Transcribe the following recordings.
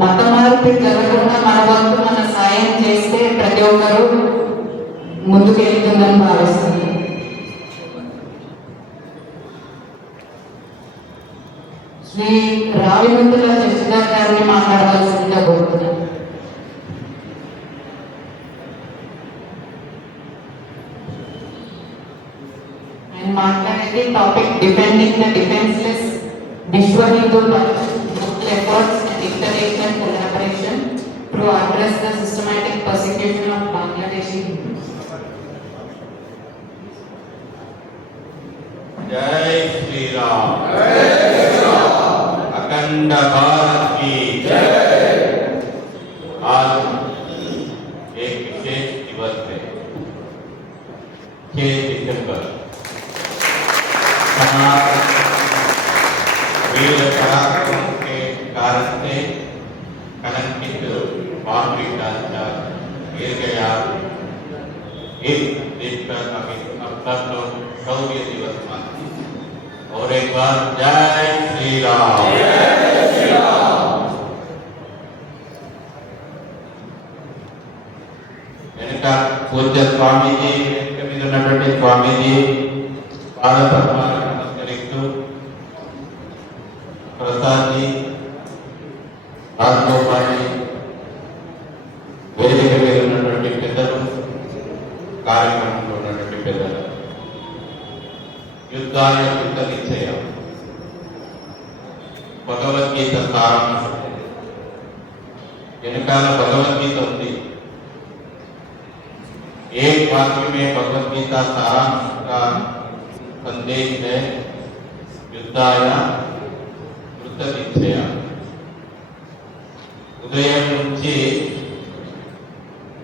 మత మార్పిడి జరగకుండా మన వంతు మన సాయం చేస్తే ప్రతి ఒక్కరూ ముందుకు వెళ్తుందని భావిస్తుంది. శ్రీ రావిమంతుల శశిధర్ గారిని మాట్లాడవలసిందిగా కోరుతున్నాను. ఆయన మాట్లాడేది టాపిక్ డిఫెండింగ్ ద డిఫెన్స్లెస్ విశ్వ Hindu efforts and international collaboration to address the systematic persecution of Bangladeshi Hindus. जय श्री राम, जय श्री राम, अखंड भारत की जय। आज एक विशेष दिवस है, 6 दिसंबर। वीर पराक्रम के कारण से कलंकित बाबरी ढांचा गिर गया। इस दिन पर अब सब लोग शौर्य दिवस मानते हैं। और एक बार जय श्री राम, जय श्री राम। पूज्य स्वामी जी स्वामी जी भारत नमस्करिस्तु प्रसाद जी राजगोपाल जी వేదిక మీద ఉన్నటువంటి పెద్దలు, కార్యక్రమంలో ఉన్నటువంటి పెద్దలు, యుద్ధాయ యుద్ధ నిశ్చయం భగవద్గీత సారాంశం వెనకాల భగవద్గీత ఉంది. एक वाक्य में भगवद्गीता सारांश का संदेश है, युद्धाय युद्ध निश्चय। ఉదయం నుంచి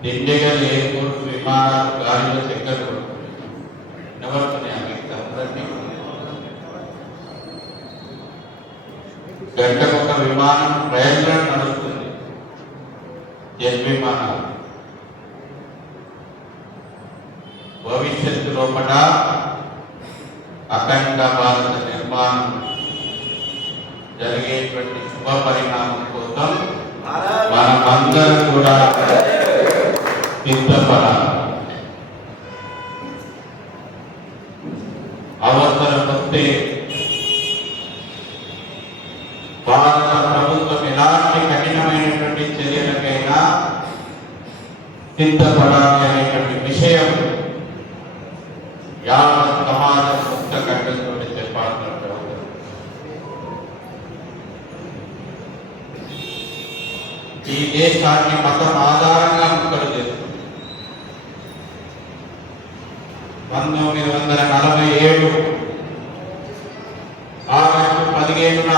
దిండెగల్ ఎయిర్పోర్ట్ విమానాలు గాలిలో చక్కర్లు నిలబడుతున్నాయి. గంటకు ఒక విమానం ప్రయాణం నడుస్తుంది, జెట్ విమానాలు. భవిష్యత్తు లోపల అఖండ భారత నిర్మాణం జరిగేటువంటి శుభ పరిణామం కోసం మనమందరం కూడా సిద్ధపడాలి. అవసరం వస్తే భారత ప్రభుత్వం ఎలాంటి కఠినమైనటువంటి చర్యలకైనా సిద్ధపడాలి అనేటువంటి విషయం యావత్ సమాజం ముక్త కంఠంతో చెప్పాల్సిన ఈ దేశాన్ని మతం ఆధారంగా ముక్కలు చేస్తుంది. 1947 ఆగస్టు 15న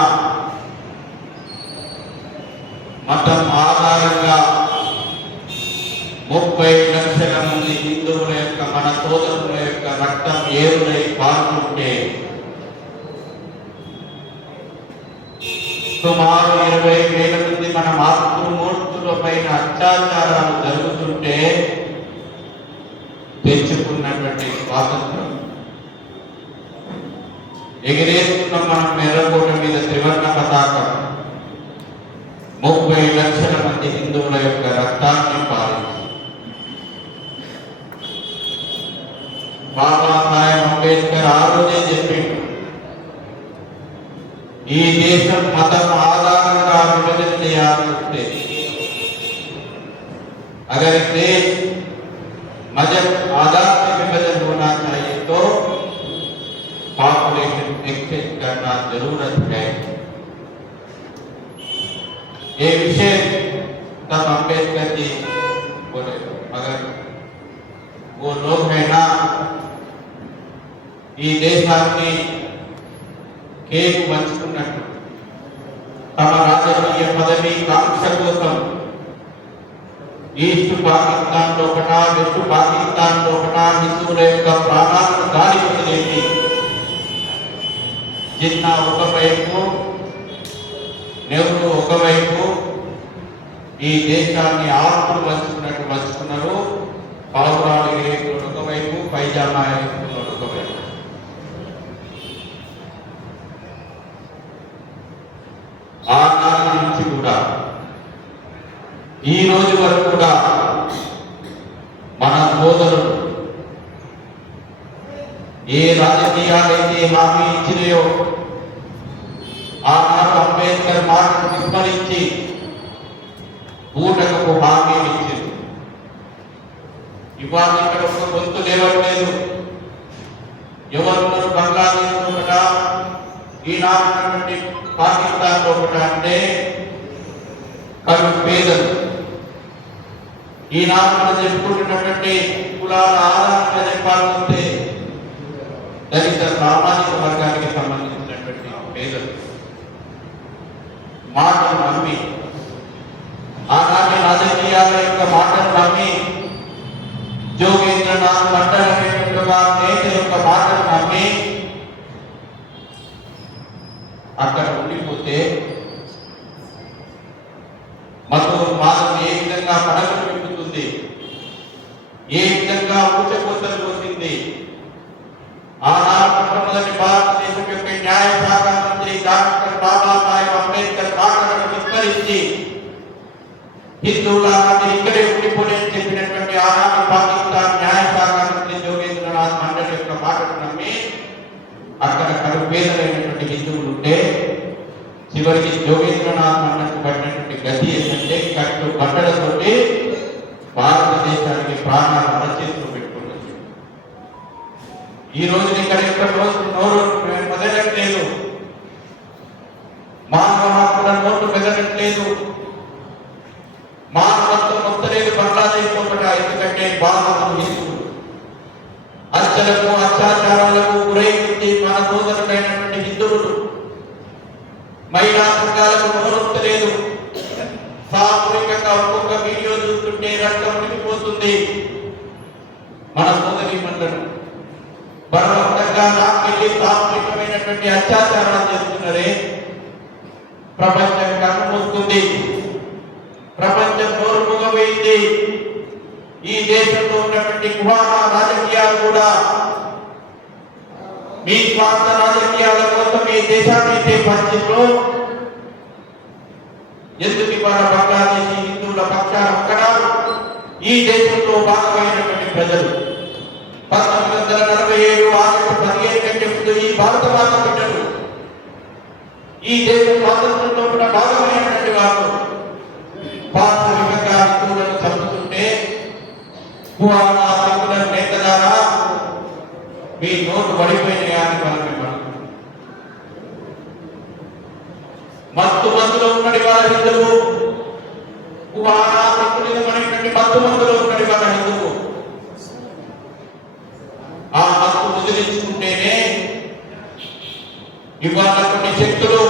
మతం ఆధారంగా 30 లక్షల మంది హిందువుల యొక్క, మన సోదరుల యొక్క రక్తం ఏరులై పాల్గొంటే సుమారు 20,000 మంది మన మాతృమూర్తుల పైన అత్యాచారాలు జరుగుతుంటే తెచ్చుకున్నటువంటి స్వాతంత్రం ఎగిరేస్తున్న మనం ఎర్రకోట మీద త్రివర్ణ పతాకం 30 లక్షల మంది హిందువుల యొక్క రక్తాన్ని పాలించి బాబాసాహెబ్ అంబేద్కర్ ఆ రోజే చెప్పిండు, ఈ దేశం మతం ఆధారంగా విభజన చేయాల్సి వస్తే अगर देश मजहब आधार से विभाजन होना चाहिए तो पॉपुलेशन एक्सचेंज करना जरूरत है। ये विषय तब अम्बेडकर जी बोले, मगर वो लोग है ना ఈ దేశాన్ని కేకు పంచుకున్నట్టు తమ రాజకీయ పదవి కాంక్ష కోసం ఈస్ట్ పాకిస్తాన్ లోపల, వెస్ట్ పాకిస్తాన్ లోపల హిందువుల యొక్క ప్రాణాలను గాలికి వదిలేసి జిన్నా ఒకవైపు, నెహ్రూ ఒకవైపు ఈ దేశాన్ని ఆర్పులు పంచుకున్నట్టు పంచుకున్నారు. పావురాలు ఎగిరేకులు ఒకవైపు, పైజామా ఎగిరేకులు ఒకవైపు. ఆనాటి నుంచి కూడా ఈ రోజు వరకు కూడా మన సోదరులు ఏ రాజకీయాలైతే హామీ ఇచ్చినాయో ఆనాడు అంబేద్కర్ మాటను విస్మరించి ఊటకు హామీ ఇచ్చింది. ఇవాళ ఇక్కడ ఒక గొంతు లేవట్లేదు. ఎవరు బంగ్లాదేశ్ ఒకట, ఈనాడు పాకిస్తాన్ ఒకట అంటే కడు పేదలు. ఈనాడు మనం చెప్పుకుంటున్నటువంటి కులాల ఆధారంగా చెప్పాలంటే దళిత సామాజిక వర్గానికి సంబంధించినటువంటి పేదలు మాటలు నమ్మి, ఆనాటి రాజకీయాల యొక్క మాటలు నమ్మి, జోగేంద్రనాథ్ మండల్ అనేటువంటి నేత యొక్క మాటలు నమ్మి అక్కడ ఉండిపోతే మాకు ఏ విధంగా పడగలు పెట్టుతుంది, ఏ విధంగా ఊచకోతలు పోతుంది. ఆనాడు మొట్టమొదటి భారతదేశం యొక్క న్యాయ శాఖ మంత్రి డాక్టర్ బాబాసాహెబ్ అంబేద్కర్ మాటలను విస్మరించి హిందువులాగా మీరు ఇక్కడే ఉండిపోయి అని చెప్పినటువంటి ఆనాడు పాకిస్తాన్ న్యాయ శాఖ మంత్రి జోగేంద్రనాథ్ మండల్ యొక్క మాటను నమ్మి అక్కడ కడు పేదలైనటువంటి హిందువులు ఉంటే చివరికి జోగేంద్రనాథ్ మండలకు పడినటువంటి గతి ఏంటంటే కట్టు బట్టలతోటి భారతదేశానికి ప్రాణాలు అరచేతులు పెట్టుకోవచ్చు. ఈ రోజు ఇక్కడ ఎక్కడ నోరు మెదలట్లేదు, మానవ హక్కుల నోటు మెదలట్లేదు, మానవత్వం వస్తలేదు బంగ్లాదేశ్ ఒకట. ఎందుకంటే బాధలు హిందువులు హత్యలకు అత్యాచారాలకు గురైంది మన సోదరులైనటువంటి హిందువులు. మహిళా సంఘాలకు నోరొస్తలేదు. సామూహికంగా ఒక్కొక్క వీడియో చూస్తుంటే రక్తం నిండిపోతుంది. మన సోదరి మండలం బలవంతంగా నాకెళ్ళి సామూహికమైనటువంటి అత్యాచారాలు చేస్తున్నారే. ప్రపంచం కన్నుమూస్తుంది, ప్రపంచం నోరుముగవేయింది. ఈ దేశంలో ఉన్నటువంటి కుహానా రాజకీయాలు కూడా మీ స్వార్థ రాజకీయాల కోసం ఈ దేశాన్ని పంచిలో ఎందుకు ఇవాళ బంగ్లాదేశీ హిందువుల పక్షాన ఒక్కడారు ఈ దేశంలో భాగమైనటువంటి ప్రజలు 1947 ఆగస్టు 15 కంటే ముందు ఈ భారత మాత బిడ్డలు ఈ దేశ స్వాతంత్రంలో కూడా భాగమైనటువంటి వారు వాస్తవికంగా హిందువులను చంపుతుంటే కుహానా సెక్యులర్ నేతలారా మీ నోటు పడిపోయినాయని వాళ్ళకి మత్తులో ఉన్నది వాళ్ళ హిందువు, కుహానా సెక్యులరిజం అనేటువంటి మత్తులో ఉన్నది వాళ్ళ హిందువు. ఆ మత్తు వదిలించుకుంటేనే ఇవాళ కొన్ని శక్తులు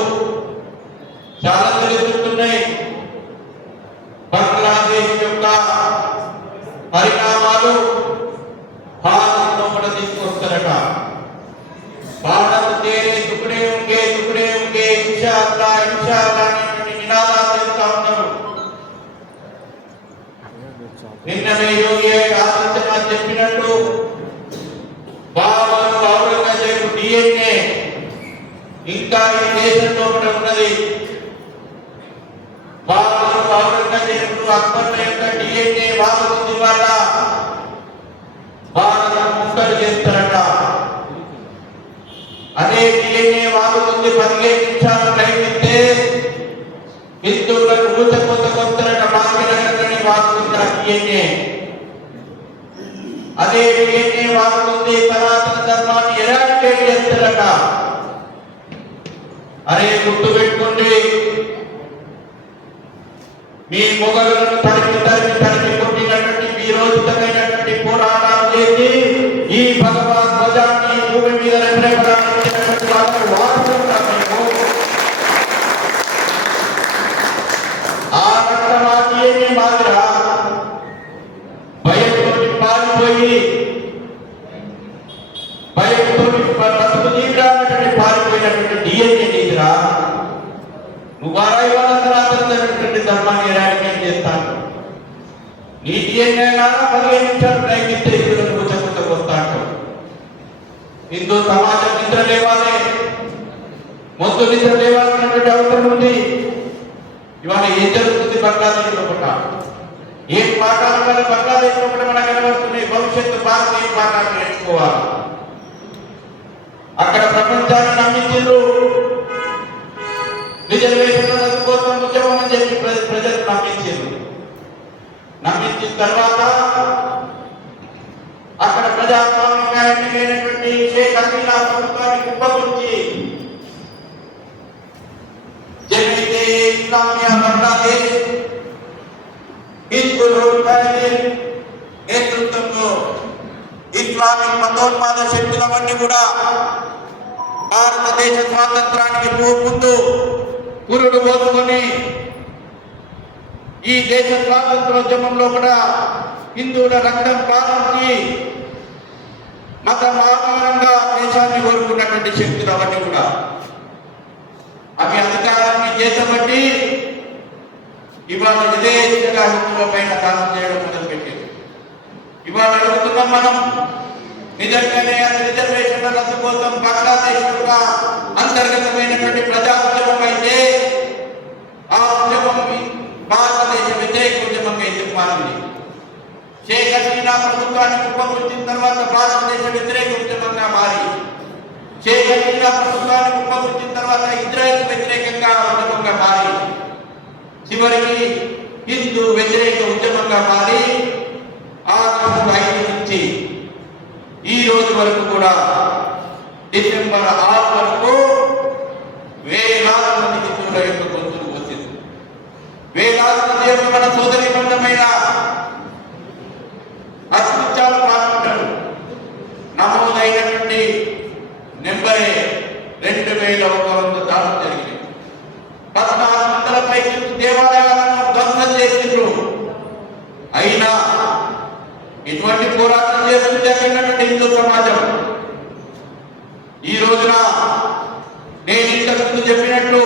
చాలా తెలుస్తున్నాయి. బంగ్లాదేశ్ యొక్క పరిణామాలు భారత్లో కూడా తీసుకొస్తారట. భారత్ తేరే టుకడే ఉంగే ఇన్షాల్లా అనేటువంటి నినాదాలు చేస్తా ఉన్నారు. నిన్ననే యోగి ఆదిత్యనాథ్ చెప్పినట్టు బాబాను ఔరంగజేబు DNA ఇంకా ఈ దేశంలో కూడా ఉన్నది. బాబాను ఔరంగజేబు అక్బర్ల యొక్క DNA వాగుతుంది వల్ల భారతం ముక్కలు చేస్తారట. అదే DNA వాగుతుంది 15 నిమిషాలు టైం ఇస్తే హిందువులకు ఊచకొత్తకొస్తారట. భాగ్యనగరాన్ని వాగుతుంది DNA. అదే DNA వాగుతుంది సనాతన ధర్మాన్ని ఎరాడికేట్ చేస్తారట. అరే గుర్తు పెట్టుకోండి, మీ మొగలను తరిమి కొట్టినటువంటి వీరోచితమైనటువంటి పోరాటాలు చేసి ఈ భగవాన్ ధ్వజాన్ని భూమి మీద రెపరెపలాడించినటువంటి వాళ్ళకు వారసులుగా మేము ఆ రక్తమాతీయని మాదిరా భయంతో పారిపోయి భయంతో బతుకు తీరానటువంటి పారిపోయినటువంటి DNA నీదిరా. నువ్వు ఇవాళ సనాతనమైనటువంటి ధర్మాన్ని ఎరాడికేట్ చేస్తాను. నీ DNA 15 నిమిషాలు టైం ఇస్తే హిందువులను కూర్చొకొస్తాడు. హిందూ సమాజం నిద్ర లేవాలి, మొద్దు నిద్ర లేవాల్సినటువంటి అవసరం ఉంది. ఇవాళ ఏం జరుగుతుంది బంగ్లాదేశ్ లోపల, ఏం పాఠాల వల్ల బంగ్లాదేశ్ లోపల మనకు కనబడుతున్నాయి. భవిష్యత్తు భారతీయ పాఠాలు నేర్చుకోవాలి. అక్కడ ప్రపంచాన్ని నమ్మించారు, రిజర్వేషన్ల కోసం ఉద్యమం అని చెప్పి ప్రజలు నమ్మించారు. నమ్మించిన తర్వాత అక్కడ ప్రజాస్వామ్యంగా ఎన్నికైనటువంటి షేక్ హసీనా ప్రభుత్వాన్ని కుప్పగుంచి జమైతే ఇస్లామియా బంగ్లాదేశ్ హిజ్బుల్ ముజాహిదీన్ నేతృత్వంలో ఇస్లామిక్ మతోన్మాద శక్తులవన్నీ కూడా భారతదేశ స్వాతంత్రానికి ముందు పురుడు పోసుకొని ఈ దేశ స్వాతంత్రోద్యమంలో కూడా హిందువుల రక్తం పాలించి మతం ఆధారంగా దేశాన్ని కోరుకున్నటువంటి శక్తులు అవన్నీ కూడా అవి అధికారాన్ని చేతబట్టి ఇవాళ విదేశీయంగా హిందువుల పైన దానం చేయడం మొదలుపెట్టింది. ఇవాళ అడుగుతున్నాం మనం, నిజంగానే రిజర్వేషన్ల రద్దు కోసం బంగ్లాదేశ్ యొక్క అంతర్గతమైనటువంటి ప్రజా ఉద్యమం అయితే ఆ ఉద్యమం భారతదేశ వ్యతిరేక ఉద్యమంగా ఎందుకు మారింది? షేక్ హసీనా ప్రభుత్వాన్ని కుప్పకూల్చిన తర్వాత భారతదేశ వ్యతిరేక ఉద్యమంగా మారి, షేక్ హసీనా ప్రభుత్వాన్ని కుప్పకూల్చిన తర్వాత ఇజ్రాయెల్ వ్యతిరేకంగా ఉద్యమంగా మారి, చివరికి హిందూ వ్యతిరేక ఉద్యమంగా మారి ఆగస్టు 5 నుంచి ఈ రోజు వరకు కూడా డిసెంబర్ 6 వరకు వేలాది మంది హిందువుల యొక్క గొంతులు వచ్చింది. వేలాది మంది యొక్క మన సోదరి బంధమైన అత్యుత్యాలు పాల్గొంటారు. నమోదైనటువంటి నెంబరే 2100 దాడులు జరిగింది. 1400 పైకి దేవాలయాలను ధ్వంసం చేసిండ్రు. అయినా ఇటువంటి పోరాటం చేస్తుంటే అన్నటువంటి హిందూ సమాజం ఈ రోజున నేను ఇంతకు ముందు చెప్పినట్టు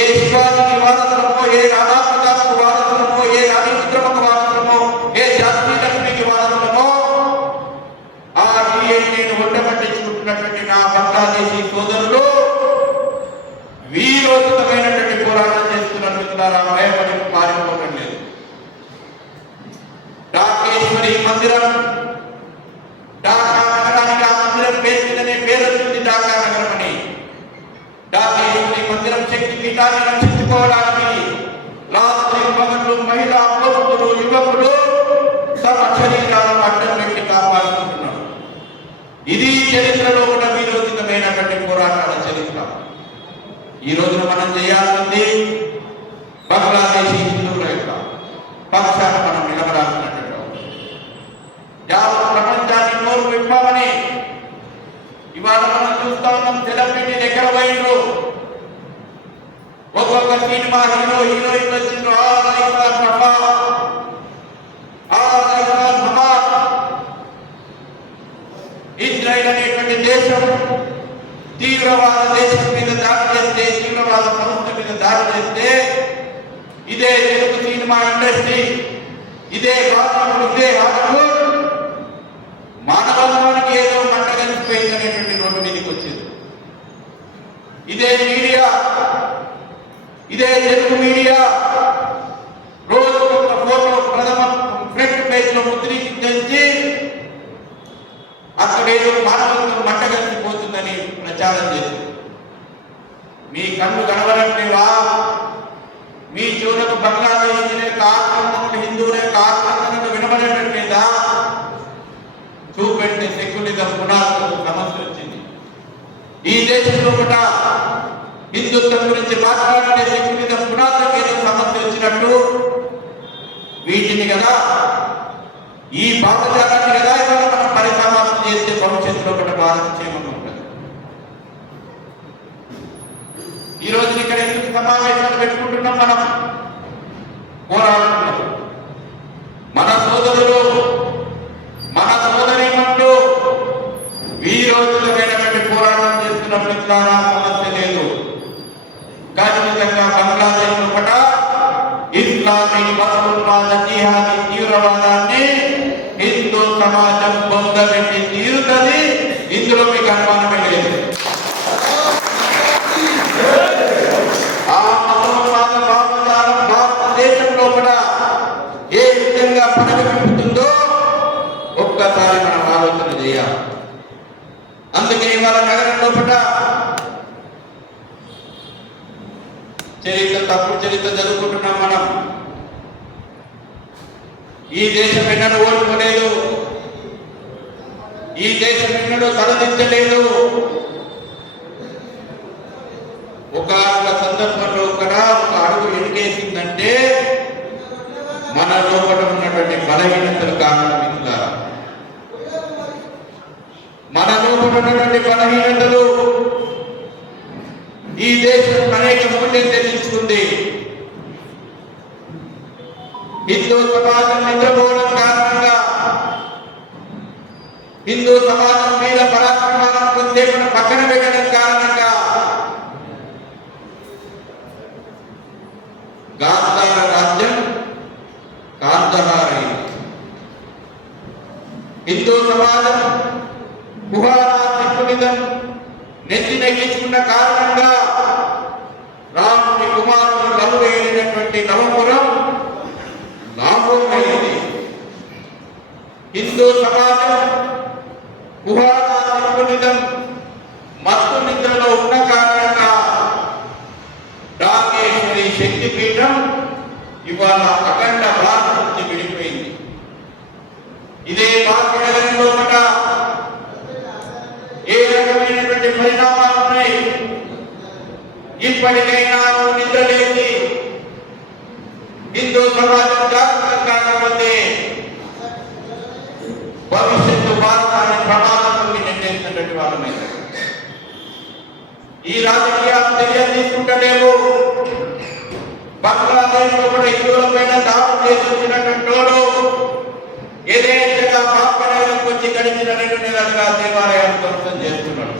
ఏ శివాజీకి వారసులమో, ఏ రాధాప్రతాప్కు వారసులమో, ఏ రాణీరుద్రమకు వారసులమో, ఏ జాతి లక్ష్మికి వారసులమో ఆ నేను వంట పట్టించుకుంటున్నటువంటి నా బంగ్లాదేశీ సోదరులు వీరోచితమైనటువంటి పోరాటం చేస్తున్నట్టు భయపడి పారిపోవడం లేదు. డాకేశ్వరి మందిరం, ఢాకా నగరానికి ఆ మందిరం పేరు మీదనే పేరు వచ్చింది ఢాకా నగరం అని. డాకేశ్వరి మందిరం శక్తి పీఠాన్ని రక్షించుకోవడానికి రాత్రి పగలు మహిళా పురుషులు యువకులు తమ శరీరాలను అడ్డం పెట్టి కాపాడుకుంటున్నారు. ఇది చరిత్రలో కూడా వీరోచితమైనటువంటి పోరాటాల చరిత్ర. ఈ రోజున మనం చేయాల్సింది బంగ్లాదేశీ హిందువుల యొక్క పక్షాన మనం నిలబడాల్సినటువంటి యావత్ ప్రపంచాన్ని నోరు విప్పామని ఇవాళ మనం చూస్తా ఉన్నాం. సెలబ్రిటీ ఎక్కడ పోయిండ్రు, ఒక్కొక్క సినిమా హీరోయిన్ వచ్చిండ్రు. ఇజ్రాయిల్ అనేటువంటి దేశం తీవ్రవాద దేశం మీద దాడి చేస్తే, తీవ్రవాద సంస్థ మీద దాడి చేస్తే ఇదే తెలుగు సినిమా ఇండస్ట్రీ, ఇదే బాలీవుడ్, ఇదే హాలీవుడ్ మానవత్వానికి ఏదో మంట కలిసిపోయింది అనేటువంటి రోడ్డు మీదకి వచ్చింది. ఇదే మీడియా, ఇదే తెలుగు మీడియా రోజు ఒక ఫోటో ప్రథమ ఫ్రంట్ పేజ్ లో ముద్రీకరించి అక్కడేదో మానవత్వం మంట కలిసిపోతుందని ప్రచారం చేసింది. మీ కళ్ళు కనబడట్లేవా? మీ చెవులకు బంగ్లాదేశ్ యొక్క ఆక్రమణలు, హిందువుల యొక్క ఆక్రమణలు వినబడేటట్లేదా? చూపెట్టే సెక్యులరిజం పునాదులకు సమస్య వచ్చింది. ఈ దేశంలో కూడా హిందుత్వం గురించి మాట్లాడితే సెక్యులరిజం పునాదులకు ఏదో సమస్య వచ్చినట్టు వీటిని కదా, ఈ భావజాలాన్ని కదా ఇవాళ మనం పరిసమాప్తం చేస్తే భవిష్యత్తులో కూడా భారత క్షేమంగా ఉంటుంది. ఈ రోజు ఇక్కడ ఎందుకు సమావేశాలు పెట్టుకుంటున్నాం? మనం పోరాడుతున్నాం. మన సోదరులు, మన సోదరీమణులు వీరోచితమైనటువంటి పోరాటం చేస్తున్నప్పుడు చాలా సమస్య లేదు. ఖచ్చితంగా బంగ్లాదేశ్ ఒకట ఇస్లామిక్ మతోన్మాద జిహాదీ తీవ్రవాదాన్ని హిందూ సమాజం పొందబెట్టి తీరుతుంది. ఇందులో మీకు అనుమానమే లేదు. ఆ మతోన్మాద భావజాల దేశంలో కూడా ఏ విధంగా పడగబెట్టుతుందో ఒక్కసారి మనం ఆలోచన చేయాలి. అందుకే ఇవాళ నగరంలో కూడా తప్పుడు చరిత్ర చదువుకుంటున్నాం మనం. ఈ దేశం ఎన్నడూ ఓడిపోలేదు, ఈ దేశం ఎన్నడూ తలదించలేదు. ఒక సందర్భంలో కూడా ఒక అడుగు వెనుకేసిందంటే మన లోపల ఉన్నటువంటి బలహీనతలు కారణం ఇట్లా. మన లోపల ఉన్నటువంటి బలహీనతలు ఈ దేశం అనేక మూల్యం చెల్లించుకుంది. హిందూ సమాజం నిద్రపోవడం కారణంగా, హిందూ సమాజం మీద పరాక్రమాలను కొంతసేపు పక్కన పెట్టడం కారణంగా గాంధార రాజ్యం కాందహారైంది. హిందూ సమాజం కుహారాధిపతితం నెత్తి నెగ్గించుకున్న కారణంగా రాముని కుమారుడు లలువేలినటువంటి నవపురం లాభమైంది. హిందూ సమాజం కుహారాధిపతితం మత్తు నిద్రలో ఉన్న కారణంగా డాకేశ్వరి శక్తిపీఠం ఇవాళ అఖండ భారత నుంచి విడిపోయింది. ఇదే భాగ్యనగరంలో కూడా ఏ రకమైనటువంటి పరిణామాలు ఉన్నాయి? ఇప్పటికైనా నిద్రలేసి హిందూ సమాజం జాగృతం కాకపోతే భవిష్యత్తు భారతాన్ని ప్రమాదంలోకి నెట్టేసినటువంటి వాళ్ళమే. ఈ రాజకీయాలు చర్యలు తీసుకుంటలేవు. బంగ్లాదేశ్ లో కూడా హిందువుల పైన దాడులు చేసి వచ్చినటువంటి యథేచ్ఛగా పాపనగరంకి వచ్చి గడిచిన 2 నెలలుగా దేవాలయాలు ధ్వంసం చేస్తున్నాడు.